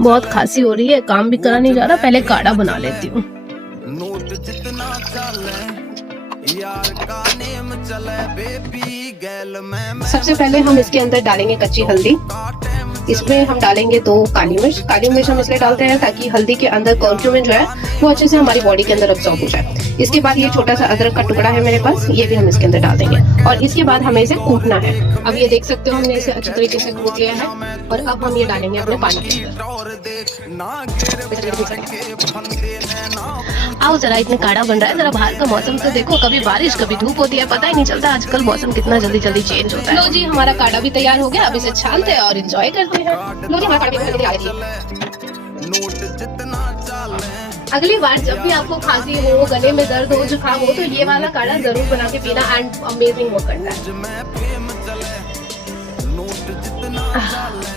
बहुत खांसी हो रही है, काम भी करा नहीं जा रहा, पहले काढ़ा बना लेती हूँ। सबसे पहले हम इसके अंदर डालेंगे कच्ची हल्दी। इसमें हम डालेंगे 2 काली मिर्च। काली मिर्च हम इसलिए डालते हैं ताकि हल्दी के अंदर कर्क्यूमिन जो है वो अच्छे से हमारी बॉडी के अंदर अब्सॉर्ब हो जाए। इसके बाद ये छोटा सा अदरक का टुकड़ा है मेरे पास, ये भी हम इसके अंदर डाल देंगे और इसके बाद हमें इसे कूटना है। अब ये देख सकते हो हमने इसे अच्छी तरीके से कूट लिया है और अब हम ये डालेंगे अपने पानी के अंदर। आओ जरा, इतने काढ़ा बन रहा है, जरा बाहर का मौसम तो देखो, कभी बारिश कभी धूप होती है, पता ही नहीं चलता आजकल मौसम कितना जल्दी जल्दी चेंज होता है। लो जी, हमारा काढ़ा भी तैयार हो गया, अब इसे छानते हैं और एंजॉय करते हैं। लो जी, हमारा काढ़ा भी तैयार है। अगली बार जब भी आपको खांसी हो, गले में दर्द हो, जुकाम हो, तो ये वाला काढ़ा जरूर बना के पीना एंड अमेजिंग वर्क करता है।